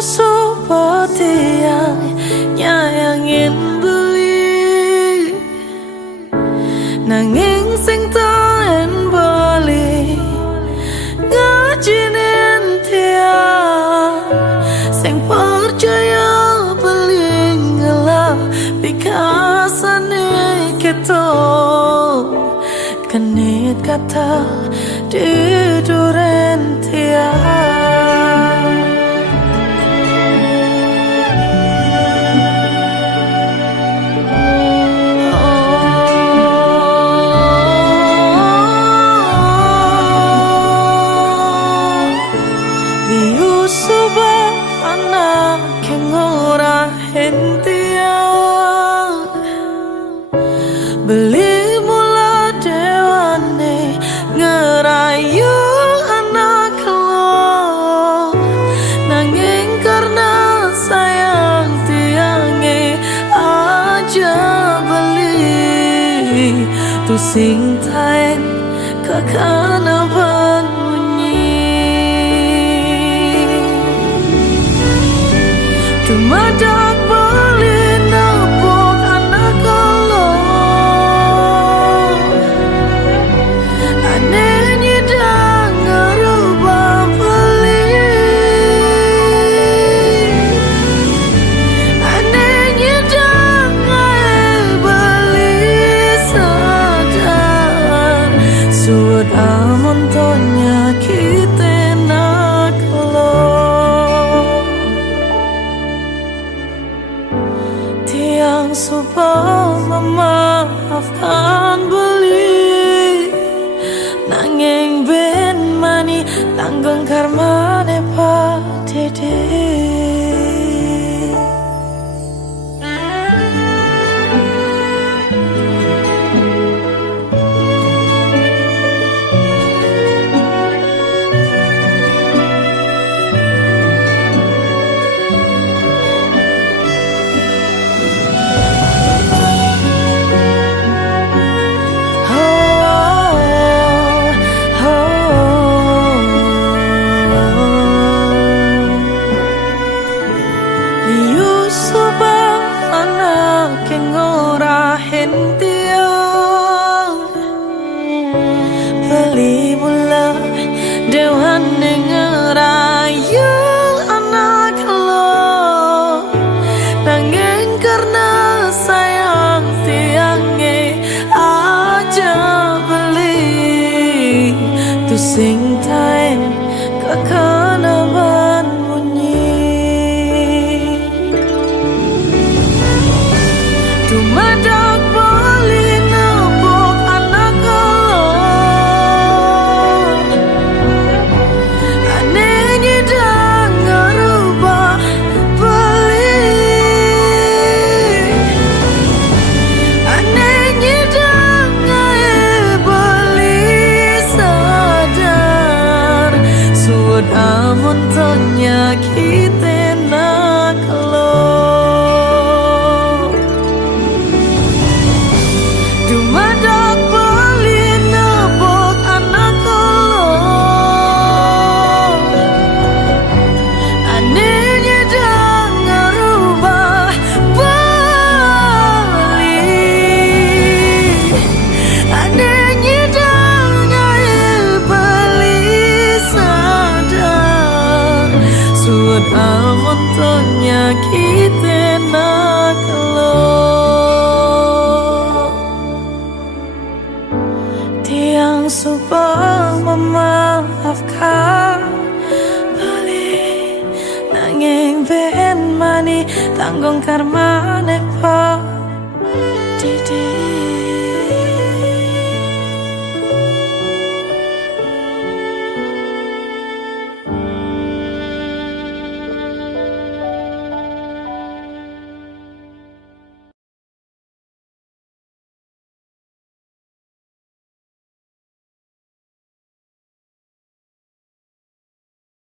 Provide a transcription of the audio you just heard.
seperti yang nyayangin beli, nanging sing taen bali ngajinin tiang sing percaya beli ngelap pikasane keto kenit kata di duren tiang. Beli mula dewane ngerayu anak lo, nanging karena sayang tiange aja beli tu sing taen kakana bunyi tumadak beli napok anak lo. Amun to nyakitin aku lo, tiang supaya memaafkan beli, nanging ben mani tanggung karmane pak dede. Beli mula dewan ngerayu anak lo, nanging karena sayang tiange aja beli tu sing taen kakana bunyi tumadak bali napok anak lo. Amun to nyakitin aku lo, dumadak bali napok anak lo, anehnya dah ngerubah bali, anehnya dah bali amun to nyakitin aku lo, tiang supaya memaafkan balik, nanging ben mani tanggung karmane